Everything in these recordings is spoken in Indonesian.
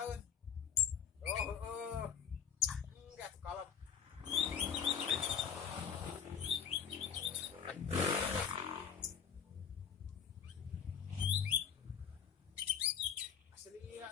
laun. Oh, enggak tuh kalem. Asli ya.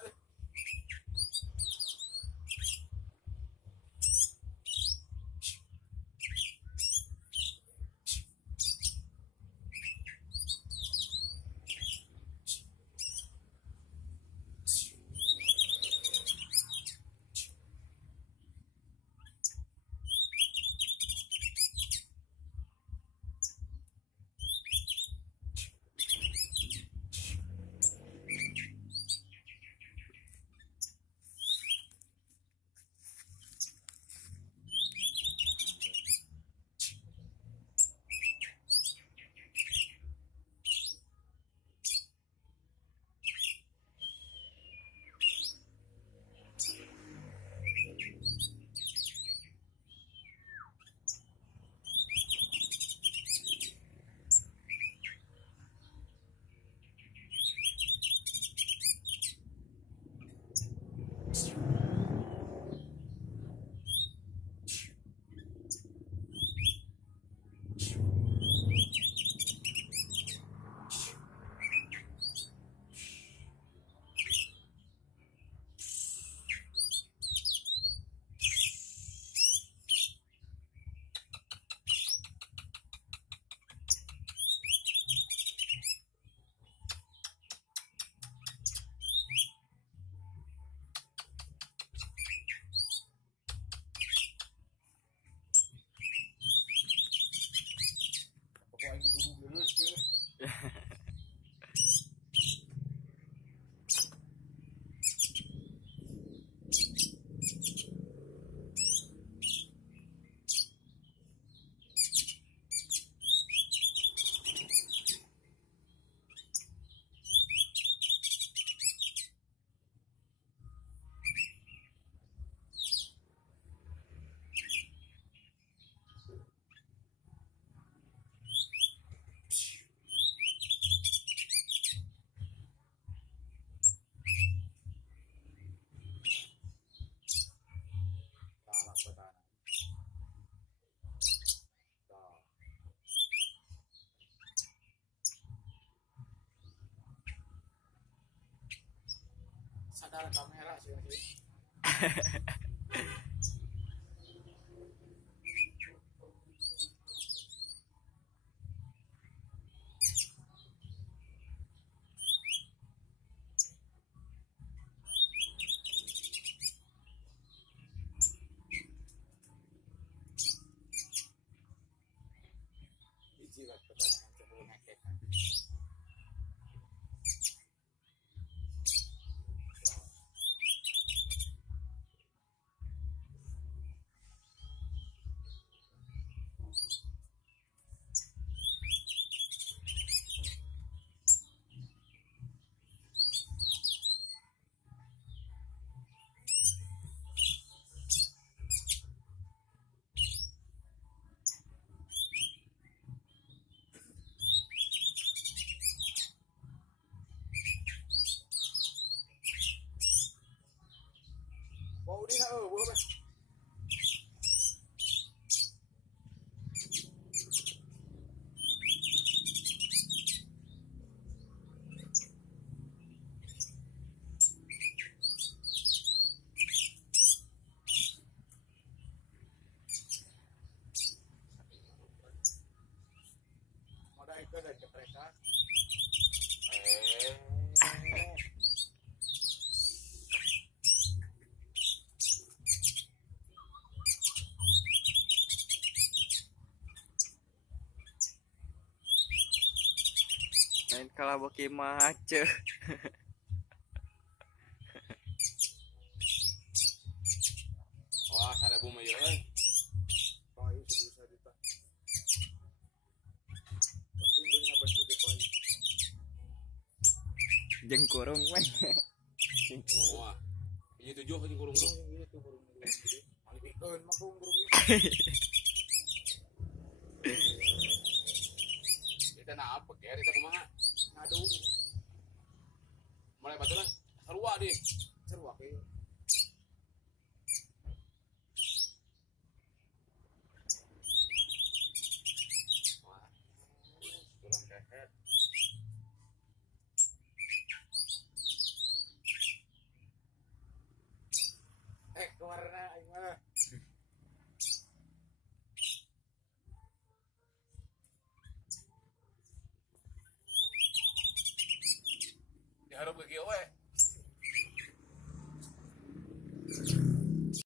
Pokoknya digubung dulu sih. Sadar kamera sih. Biji lah pertanyaan sebelum ngekek. Bau dia boleh. Modal itu dari kepresan. Main kalah baki mace. Wah, ada bumbu ya. Oh, itu bisa kita. Pasti punya apa sebagai poin. Jeung kurung mah. Wah. Ini 7 aja kurung. Ini tuh kurung. Mali bikeun mah kurung. Kita na apa ke kita kumaha? Ngadu. Mulai baturan sarua deh. Sarua. tapi wah, kurang kehet. Keluarna aing mah. Diharap ke kieu we.